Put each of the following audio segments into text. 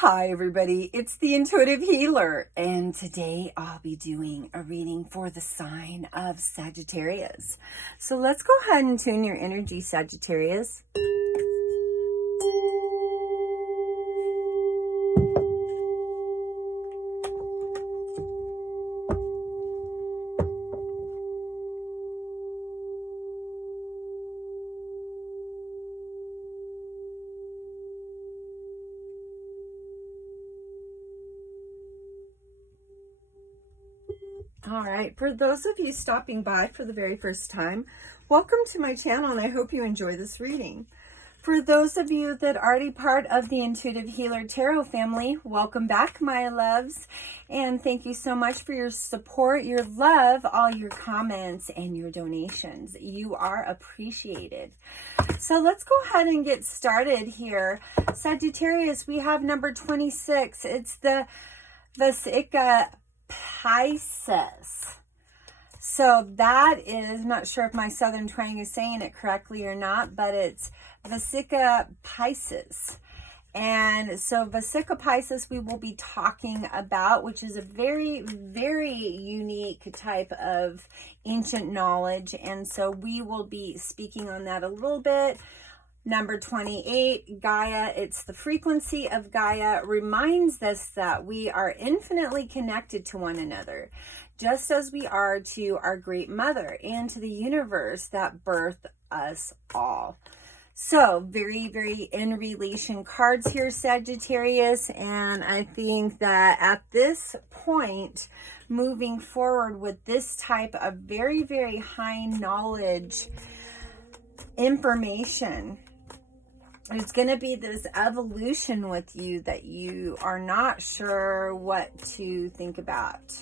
Hi everybody, it's the Intuitive Healer, and today I'll be doing a reading for the sign of Sagittarius. So let's go ahead and tune your energy, Sagittarius. All right, for those of you stopping by for the very first time, welcome to my channel, and I hope you enjoy this reading. For those of you that are already part of the Intuitive Healer Tarot family, welcome back, my loves, and thank you so much for your support, your love, all your comments, and your donations. You are appreciated. So let's go ahead and get started here. Sagittarius, we have number 26. It's the Vesica Pisces. So that is, not sure if my southern twang is saying it correctly or not, but it's Vesica Pisces. And so Vesica Pisces we will be talking about, which is a very, very unique type of ancient knowledge. And so we will be speaking on that a little bit. Number 28, Gaia, it's the frequency of Gaia, reminds us that we are infinitely connected to one another, just as we are to our great mother and to the universe that birthed us all. So very, very in relation cards here, Sagittarius, and I think that at this point, moving forward with this type of very, very high knowledge information, there's going to be this evolution with you that you are not sure what to think about.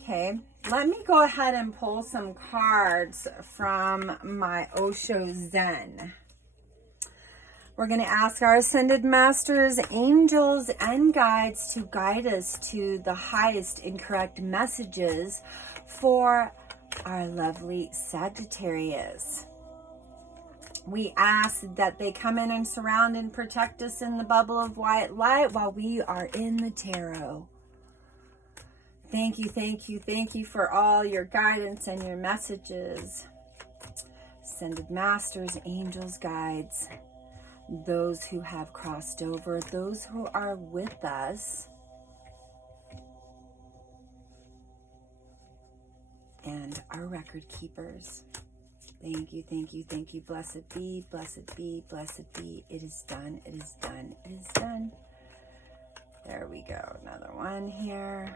Okay, let me go ahead and pull some cards from my Osho Zen. We're going to ask our ascended masters, angels, and guides to guide us to the highest and correct messages for our lovely Sagittarius. We ask that they come in and surround and protect us in the bubble of white light while we are in the tarot. Thank you, thank you, thank you for all your guidance and your messages. Ascended masters, angels, guides, those who have crossed over, those who are with us, and our record keepers. Thank you, thank you, thank you. Blessed be, blessed be, blessed be. It is done, it is done, it is done. There we go. Another one here.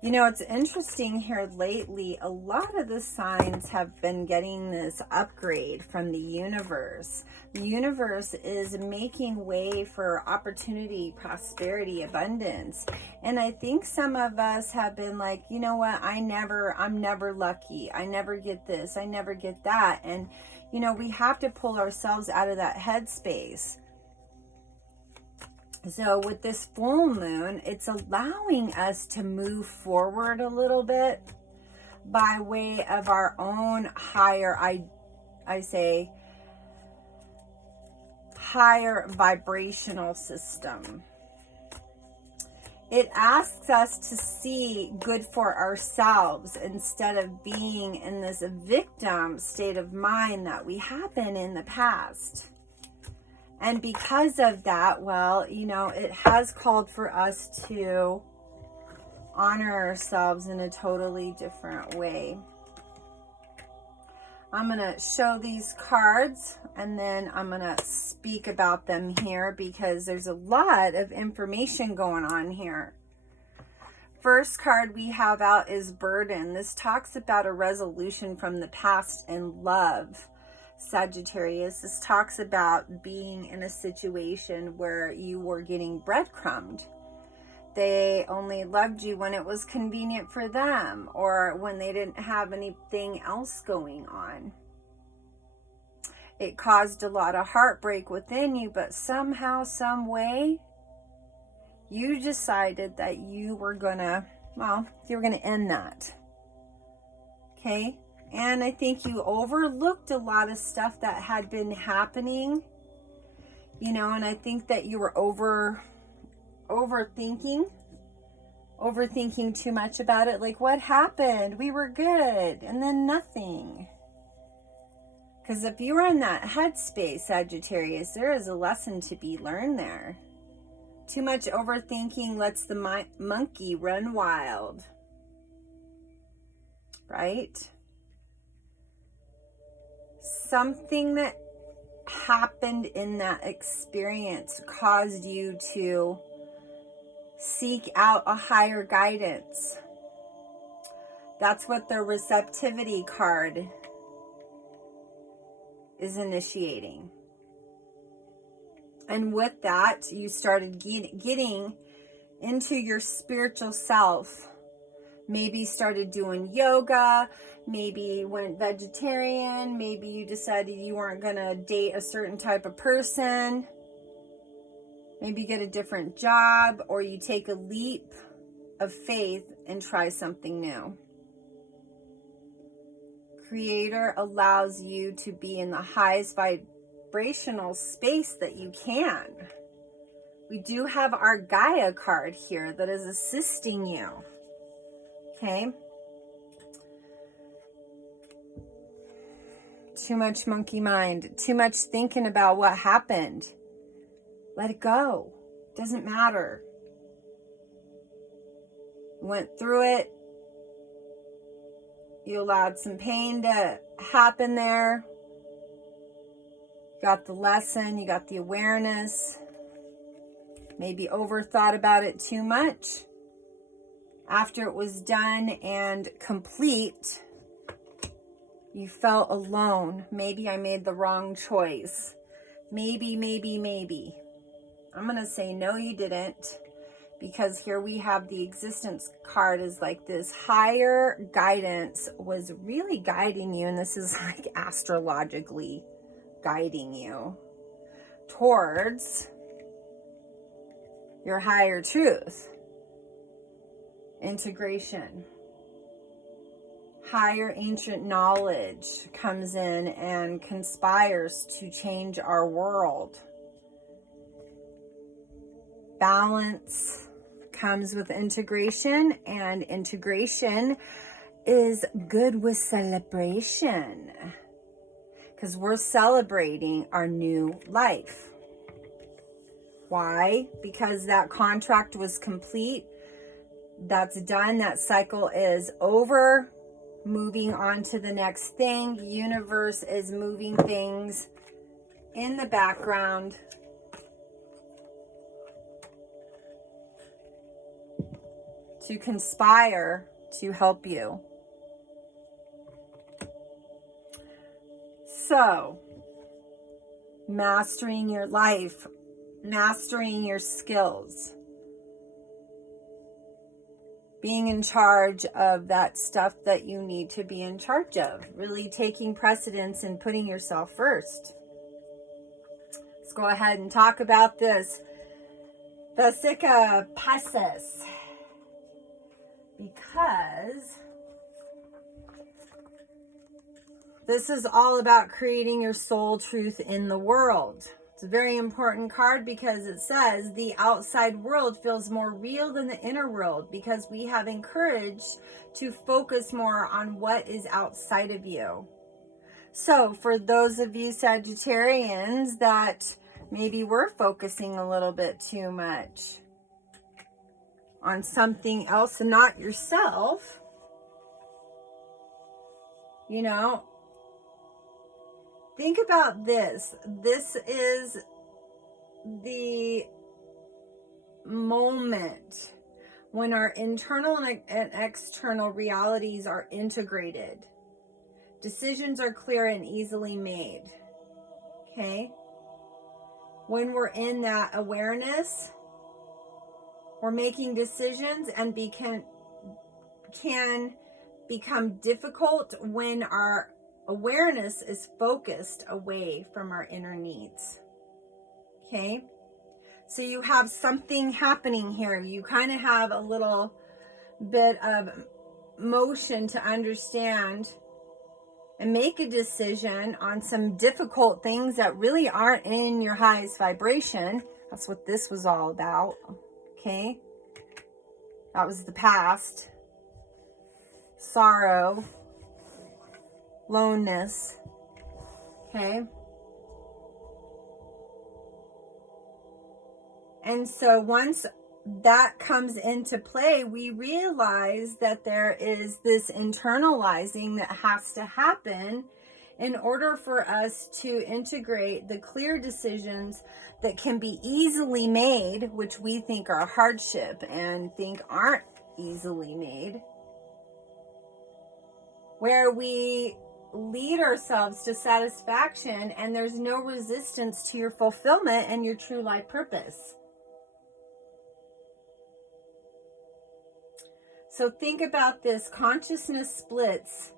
You know, it's interesting here lately, a lot of the signs have been getting this upgrade from the universe. The universe is making way for opportunity, prosperity, abundance. And I think some of us have been like, you know what, I'm never lucky. I never get this, I never get that. And, you know, we have to pull ourselves out of that headspace. So with this full moon, it's allowing us to move forward a little bit by way of our own higher, I say, higher vibrational system. It asks us to see good for ourselves instead of being in this victim state of mind that we have been in the past. And because of that, well, you know, it has called for us to honor ourselves in a totally different way. I'm going to show these cards and then I'm going to speak about them here because there's a lot of information going on here. First card we have out is burden. This talks about a resolution from the past and love. Sagittarius, this talks about being in a situation where you were getting breadcrumbed. They only loved you when it was convenient for them or when they didn't have anything else going on. It caused a lot of heartbreak within you, but somehow, some way, you decided that you were gonna, well, you were gonna end that. Okay? And I think you overlooked a lot of stuff that had been happening, you know, and I think that you were overthinking too much about it. Like, what happened? We were good, and then nothing. Because if you were in that headspace, Sagittarius, there is a lesson to be learned there. Too much overthinking lets the monkey run wild. Right? Something that happened in that experience caused you to seek out a higher guidance. That's what the receptivity card is initiating. And with that, you started getting into your spiritual self. Maybe started doing yoga, maybe went vegetarian, maybe you decided you weren't going to date a certain type of person, maybe get a different job, or you take a leap of faith and try something new. Creator allows you to be in the highest vibrational space that you can. We do have our Gaia card here that is assisting you. Okay. Too much monkey mind, too much thinking about what happened. Let it go. Doesn't matter. Went through it. You allowed some pain to happen there. Got the lesson, you got the awareness. Maybe overthought about it too much. After it was done and complete, you felt alone. Maybe I made the wrong choice. Maybe. I'm going to say no, you didn't. Because here we have the existence card is like this higher guidance was really guiding you. And this is like astrologically guiding you towards your higher truth. Integration. Higher ancient knowledge comes in and conspires to change our world. Balance comes with integration, and integration is good with celebration because we're celebrating our new life. Why? Because that contract was complete. That's done. That cycle is over. Moving on to the next thing. The universe is moving things in the background to conspire to help you. So, mastering your life, mastering your skills, being in charge of that stuff that you need to be in charge of, really taking precedence and putting yourself first. Let's go ahead and talk about this Vesica Pisces, because this is all about creating your soul truth in the world. It's a very important card because it says the outside world feels more real than the inner world because we have encouraged to focus more on what is outside of you. So for those of you Sagittarians that maybe were focusing a little bit too much on something else and not yourself, you know, think about this. This is the moment when our internal and external realities are integrated. Decisions are clear and easily made. Okay? When we're in that awareness, we're making decisions and can become difficult when our awareness is focused away from our inner needs. Okay? So you have something happening here. You kind of have a little bit of motion to understand and make a decision on some difficult things that really aren't in your highest vibration. That's what this was all about. Okay. That was the past. Sorrow. Loneness. Okay. And so once that comes into play, we realize that there is this internalizing that has to happen in order for us to integrate the clear decisions that can be easily made, which we think are a hardship and think aren't easily made, where we lead ourselves to satisfaction and there's no resistance to your fulfillment and your true life purpose. So think about this. Consciousness splits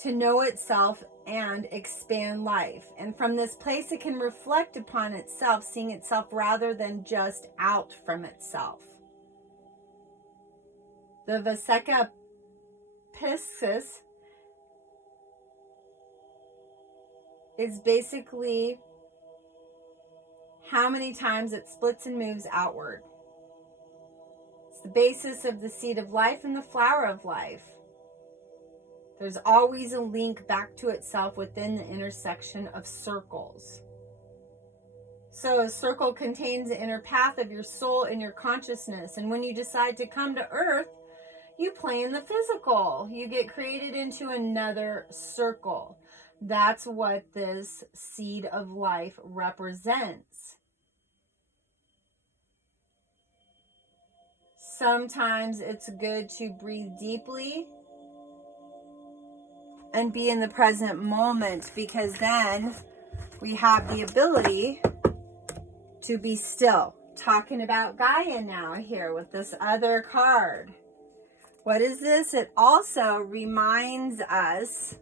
to know itself and expand life. And from this place, it can reflect upon itself, seeing itself rather than just out from itself. The Vaseka Piscis is basically how many times it splits and moves outward. It's the basis of the seed of life and the flower of life. There's always a link back to itself within the intersection of circles. So a circle contains the inner path of your soul and your consciousness. And when you decide to come to earth, you play in the physical. You get created into another circle. That's what this seed of life represents. Sometimes it's good to breathe deeply and be in the present moment, because then we have the ability to be still. Talking about Gaia now here with this other card. What is this? It also reminds us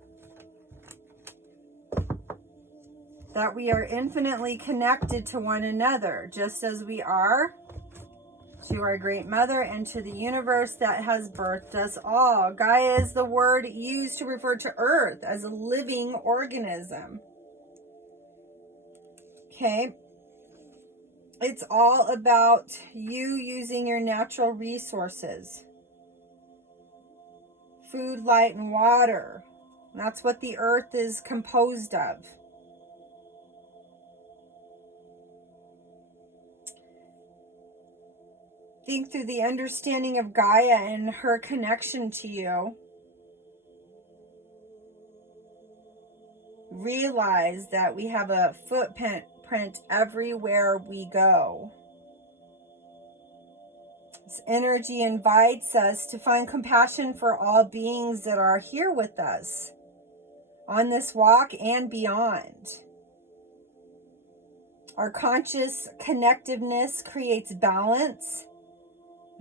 that we are infinitely connected to one another, just as we are to our great mother and to the universe that has birthed us all. Gaia is the word used to refer to Earth as a living organism. Okay. It's all about you using your natural resources. Food, light, and water. That's what the earth is composed of. Think through the understanding of Gaia and her connection to you. Realize that we have a footprint everywhere we go. This energy invites us to find compassion for all beings that are here with us on this walk and beyond. Our conscious connectiveness creates balance,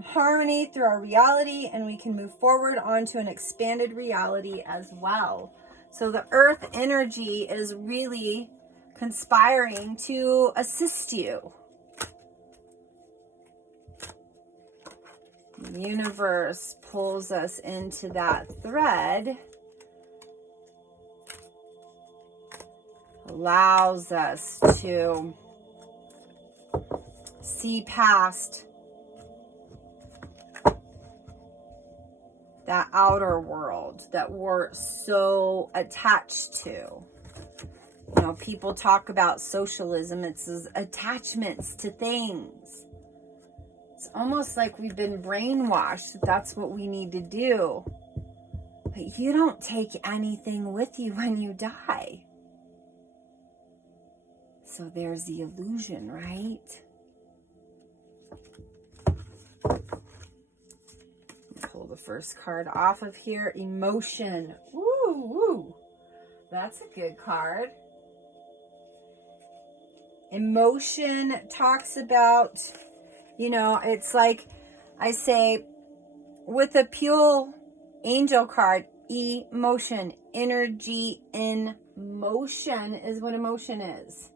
harmony through our reality, and we can move forward onto an expanded reality as well. So the earth energy is really conspiring to assist you. The universe pulls us into that thread, allows us to see past that outer world that we're so attached to. You know, people talk about socialism. It's attachments to things. It's almost like we've been brainwashed. That's what we need to do. But you don't take anything with you when you die. So there's the illusion, right? Pull the first card off of here. Emotion. Woo, woo. That's a good card. Emotion talks about, you know, it's like I say with a H.E.L.D angel card, emotion, energy in motion is what emotion is.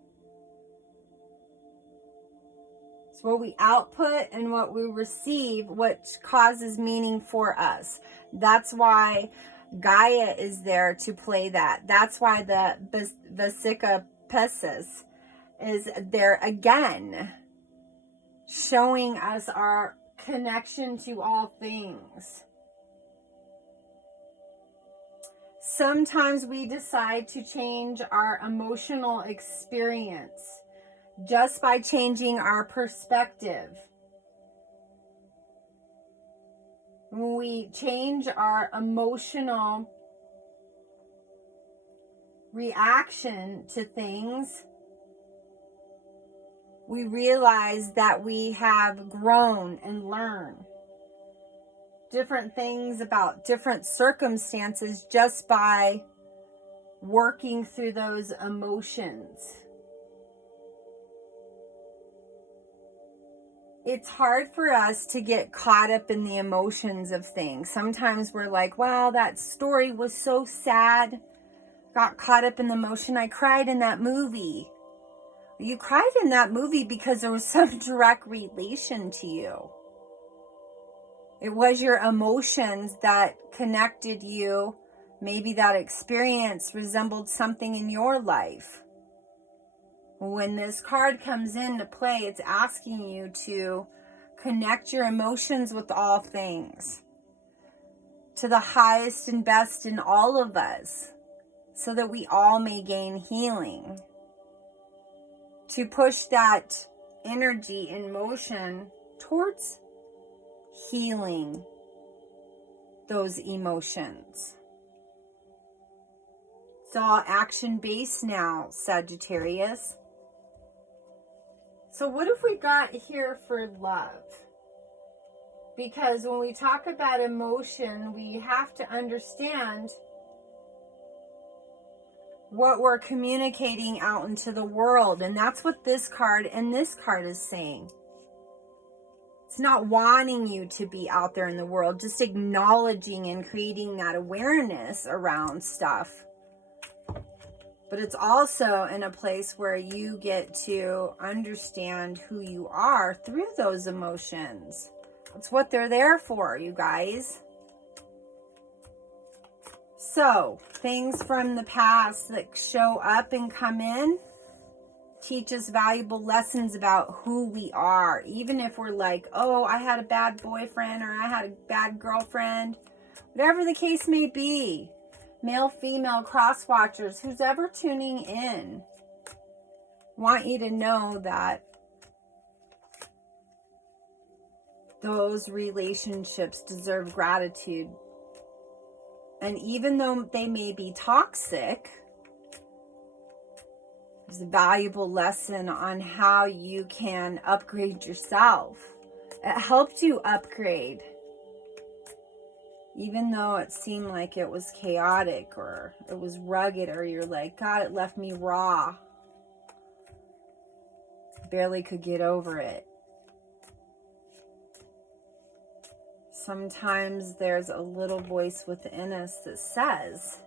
It's what we output and what we receive, which causes meaning for us. That's why Gaia is there to play that. That's why the Vesica Pisces is there again, showing us our connection to all things. Sometimes we decide to change our emotional experience just by changing our perspective. When we change our emotional reaction to things, we realize that we have grown and learned different things about different circumstances just by working through those emotions. It's hard for us to get caught up in the emotions of things. Sometimes we're like, wow, that story was so sad. Got caught up in the emotion. I cried in that movie. You cried in that movie because there was some direct relation to you. It was your emotions that connected you. Maybe that experience resembled something in your life. When this card comes into play, it's asking you to connect your emotions with all things, to the highest and best in all of us, so that we all may gain healing. To push that energy and motion towards healing those emotions. It's all action-based now, Sagittarius. So what have we got here for love? Because when we talk about emotion, we have to understand what we're communicating out into the world. And that's what this card and this card is saying. It's not wanting you to be out there in the world, just acknowledging and creating that awareness around stuff. But it's also in a place where you get to understand who you are through those emotions. That's what they're there for, you guys. So, things from the past that show up and come in teach us valuable lessons about who we are. Even if we're like, oh, I had a bad boyfriend or I had a bad girlfriend. Whatever the case may be. Male, female, cross watchers, who's ever tuning in, want you to know that those relationships deserve gratitude. And even though they may be toxic, there's a valuable lesson on how you can upgrade yourself. It helped you upgrade. Even though it seemed like it was chaotic or it was rugged, or you're like, God, it left me raw. Barely could get over it. Sometimes there's a little voice within us that says,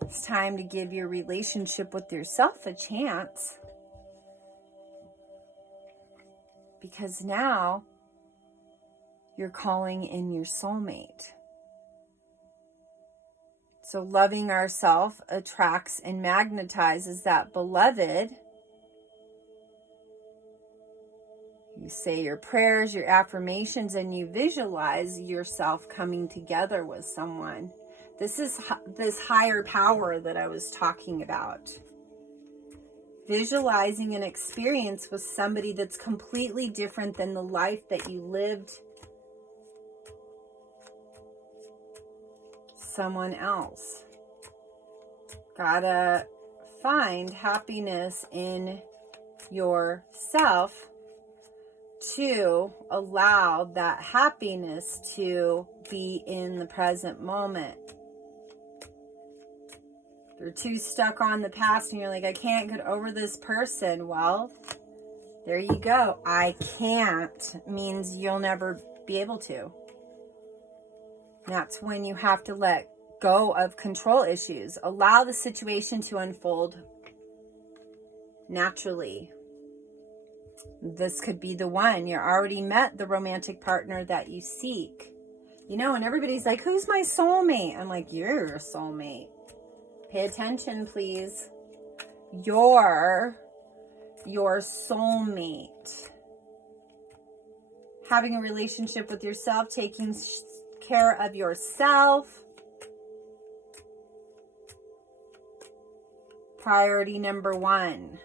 it's time to give your relationship with yourself a chance. Because now you're calling in your soulmate. So loving ourselves attracts and magnetizes that beloved. You say your prayers, your affirmations, and you visualize yourself coming together with someone. This is this higher power that I was talking about. Visualizing an experience with somebody that's completely different than the life that you lived. Someone else. Gotta find happiness in yourself to allow that happiness to be in the present moment. If you're too stuck on the past and you're like, I can't get over this person, well, there you go. I can't means you'll never be able to. That's when you have to let go of control issues. Allow the situation to unfold naturally. This could be the one. You already met the romantic partner that you seek. You know, and everybody's like, who's my soulmate? I'm like, you're your soulmate. Pay attention, please. You're your soulmate. Having a relationship with yourself, taking care of yourself. Priority number 1.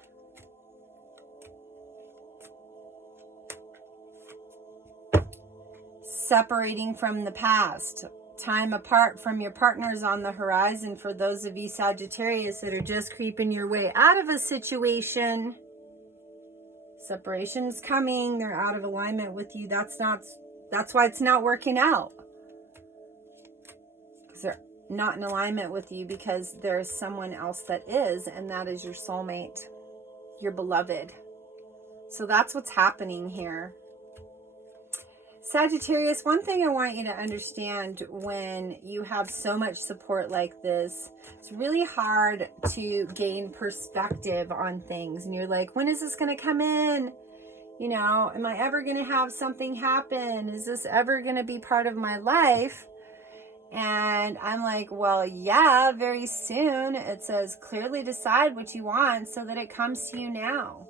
Separating from the past. Time apart from your partners on the horizon for those of you Sagittarius that are just creeping your way out of a situation. Separation's coming. They're out of alignment with you. That's why it's not working out. Because they're not in alignment with you, because there's someone else that is, and that is your soulmate, your beloved. So that's what's happening here. Sagittarius, one thing I want you to understand when you have so much support like this, it's really hard to gain perspective on things. And you're like, when is this going to come in? You know, am I ever going to have something happen? Is this ever going to be part of my life? And I'm like, well, yeah, very soon. It says clearly decide what you want so that it comes to you now.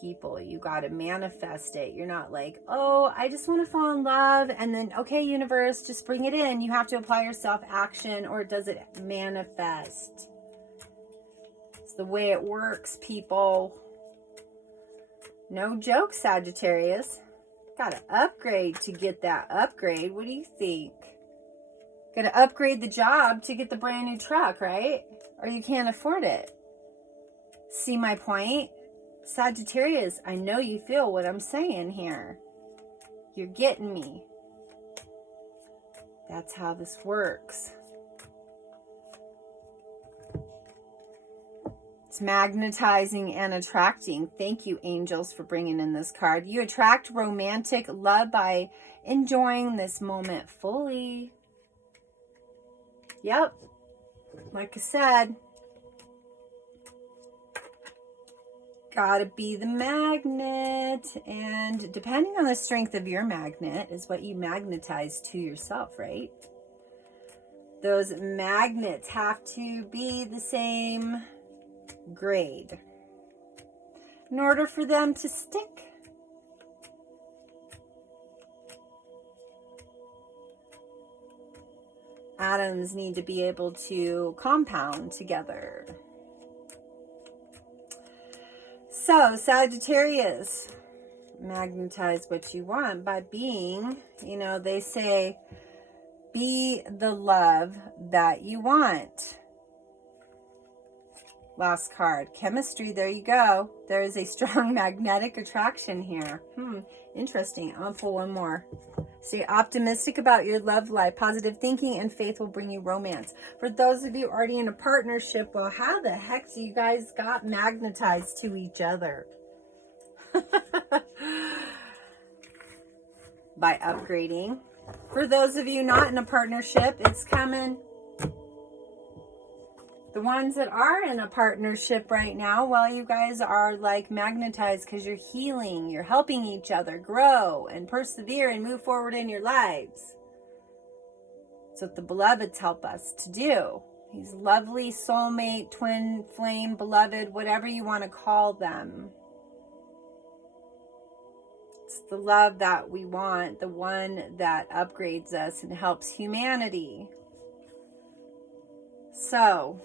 People, you got to manifest it. You're not like, oh, I just want to fall in love, and then, okay, universe, just bring it in. You have to apply yourself action, or does it manifest? It's the way it works, people. No joke, Sagittarius. Got to upgrade to get that upgrade. What do you think? Got to upgrade the job to get the brand new truck, right? Or you can't afford it. See my point? Sagittarius, I know you feel what I'm saying here. You're getting me. That's how this works. It's magnetizing and attracting. Thank you, angels, for bringing in this card. You attract romantic love by enjoying this moment fully. Yep. Like I said, gotta be the magnet, and depending on the strength of your magnet is what you magnetize to yourself, right? Those magnets have to be the same grade in order for them to stick. Atoms need to be able to compound together. So, Sagittarius, magnetize what you want by being, you know, they say, be the love that you want. Last card, chemistry, there you go. There is a strong magnetic attraction here. Interesting. I'm going to pull one more. Stay optimistic about your love life. Positive thinking and faith will bring you romance. For those of you already in a partnership, well, how the heck do you guys got magnetized to each other? By upgrading. For those of you not in a partnership, it's coming. The ones that are in a partnership right now, well, you guys are like magnetized because you're healing. You're helping each other grow and persevere and move forward in your lives. That's what the beloveds help us to do. These lovely soulmate, twin flame, beloved, whatever you want to call them. It's the love that we want, the one that upgrades us and helps humanity. So,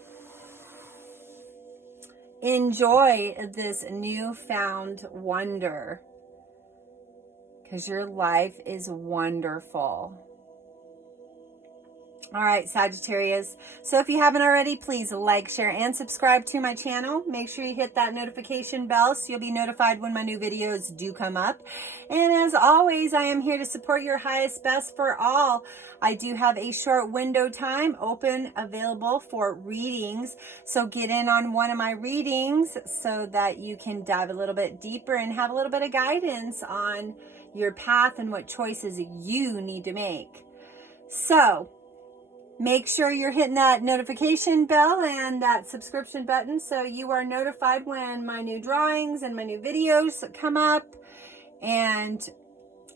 enjoy this newfound wonder, because your life is wonderful. All right, Sagittarius. So if you haven't already, please like, share, and subscribe to my channel. Make sure you hit that notification bell so you'll be notified when my new videos do come up. And as always, I am here to support your highest best for all. I do have a short window time open, available for readings. So get in on one of my readings so that you can dive a little bit deeper and have a little bit of guidance on your path and what choices you need to make. So, make sure you're hitting that notification bell and that subscription button so you are notified when my new drawings and my new videos come up. And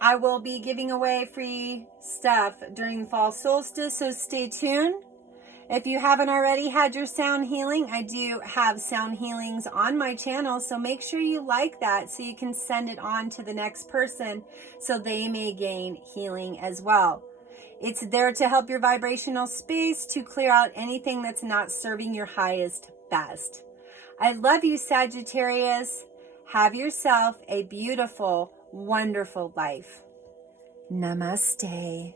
I will be giving away free stuff during the fall solstice, so stay tuned. If you haven't already had your sound healing, I do have sound healings on my channel, so make sure you like that so you can send it on to the next person so they may gain healing as well. It's there to help your vibrational space to clear out anything that's not serving your highest best. I love you, Sagittarius. Have yourself a beautiful, wonderful life. Namaste.